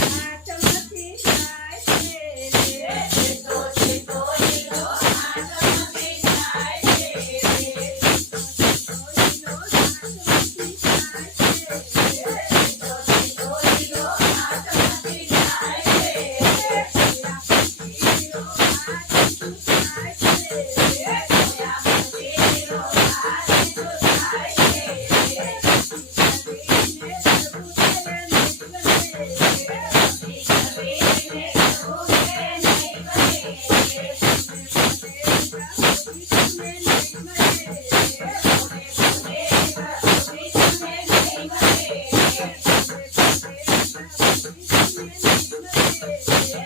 હાથમાંથી જાય છે. yeah.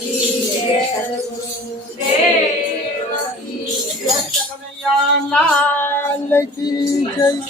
Let's go.